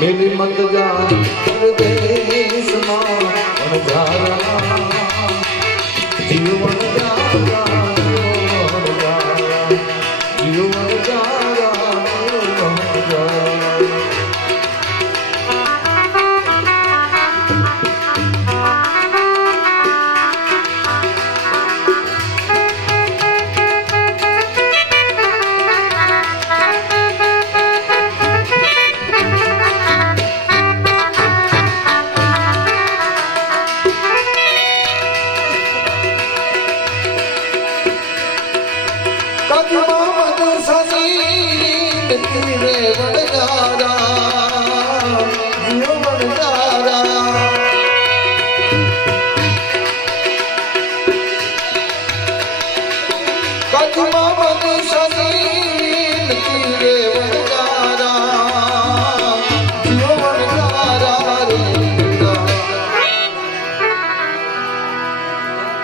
મેલી મત જા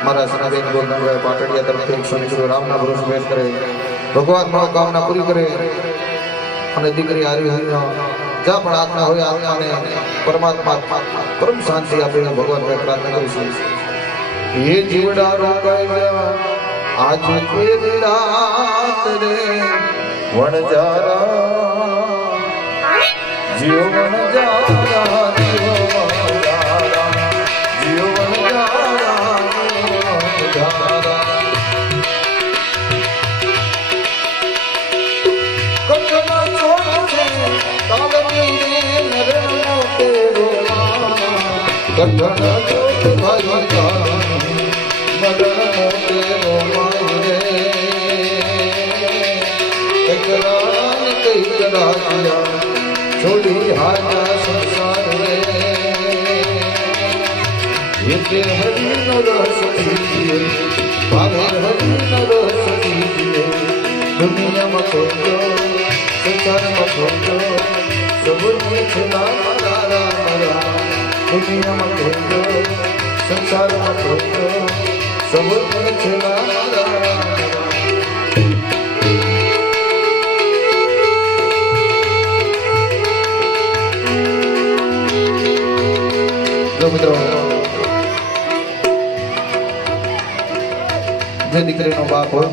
મારા સનાબેન ગોલદાનભાઈ પાટડિયા તરફથી એકસો નીકળ્યો રામના ભરોસ ભેટ કરે ભગવાન મનોકામના પૂરી કરે અને દીકરી હારી હરીનો જ્યાં પણ આત્મા હોય આત્માને પરમાત્મા પરમ શાંતિ આપીને ભગવાન પ્રાર્થના કરીશું એ જીવડા રોકાયા આજ કેવી રાત રે વણજારા. જીવ વણજારા જીવ છોડી હાના સંસાર રે એકે હરિનો રસ પીએ ભાવે હરિનો રસ પીએ દુનિયામાં ખોજો સંસારમાં ખોજો મારા મારા દુનિયામાં ખોજો સંસારમાં ખોજો સબુને છેલા મારા જો મિત્રો જે દીકરીનો બાપ હોય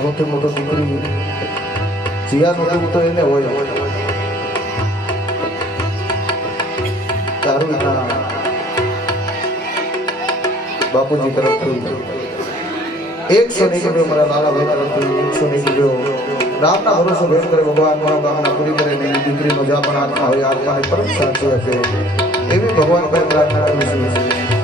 મોટો દીકરી જીયાનું દુઃખ તો એને હોય તારું નામ બાપુજી તરફથી એકસો નીકળ્યો મારા લાલાભાઈ તરફથી એકસો નીકળ્યો રામના ભરોસો ભેટ કરે, ભગવાન મનોકામના પૂરી કરે એની દીકરીનો જ્યાં પણ આત્મા હોય, આત્માને પરમ શાંતિ હશે. એવી ભગવાન પાસે પ્રાર્થના કરું અમારા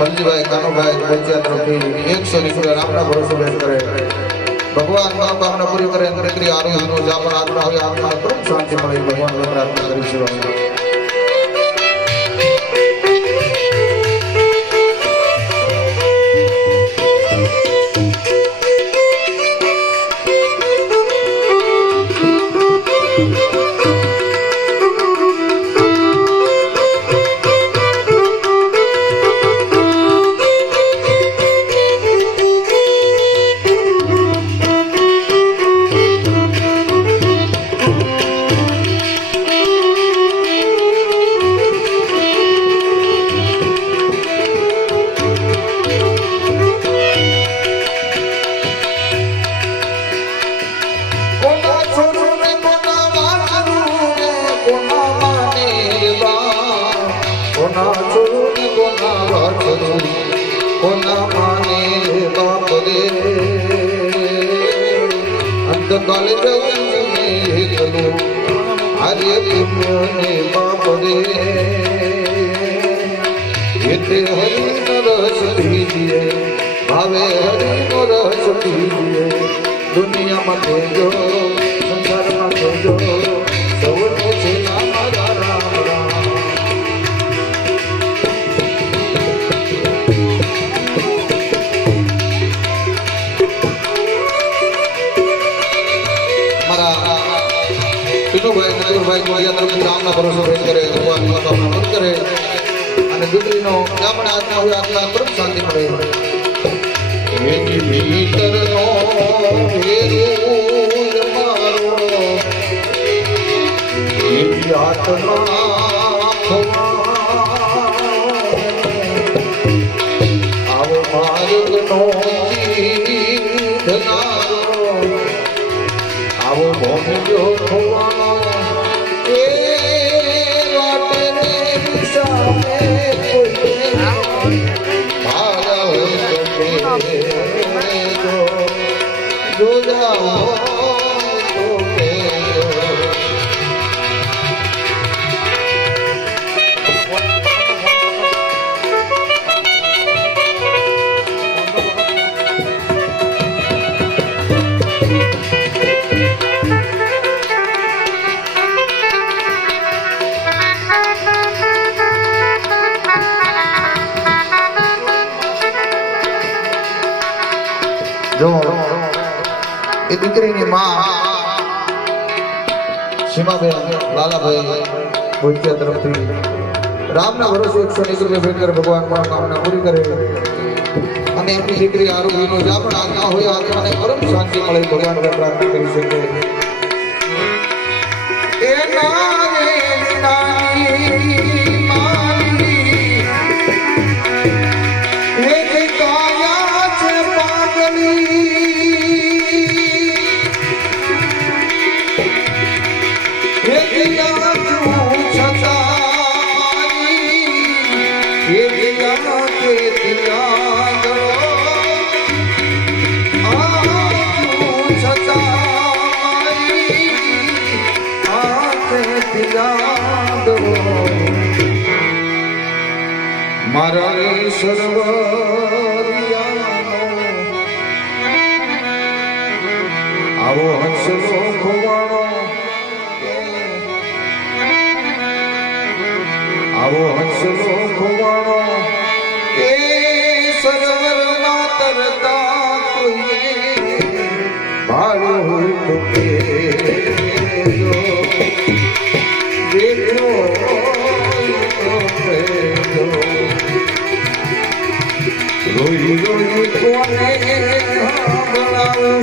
ફલજીભાઈ કાનુભાઈ, પંચાયત તરફથી એકસો નીકળ્યો રામના ભરોસો ભેટ કરે. ભગવાન મનોકામના પૂરી કરે દીકરી આરોગ્યનો જ્યાં પણ આત્મા હોય આત્માને પરમ શાંતિ મળે. ભગવાન પ્રાર્થના કરી કોના કોના માને રે બાપ રે એતે હરિ રસ ભાવે પીનુભાઈ નરેન્દ્રભાઈ મોડિયા તરફથી ભરોસો ભેટ કરે, ભગવાન મનોકામના પૂરી કરે. અને દીકરીનો જ્યાં પણ આત્મા હોય, આત્મા તરફ શાંતિ મળે. એની ભીતરનો ભેરું મારો એવી આત્મા કહેજો. જો એ દીકરીની માં સીમાબેન લાલાભાઈ ભોજિયા તરફથી રામના ભરોસે એકસો એક રૂપિયા ભેટ કરે, ભગવાન કામના પૂરી કરે. અને એમની દીકરી આરોગ્યનો જ્યાં પણ આજ્ઞા હોય આત્માને પરમ શાંતિ મળે, ભગવાન પ્રાર્થના કરી શકે. એ સર્વરિયાનો આવો હંસનો ખોવાણો આવો હંસનો ખોવાણો એ સર્વરના તરતા કોઈ ભાળ્યો હોય તો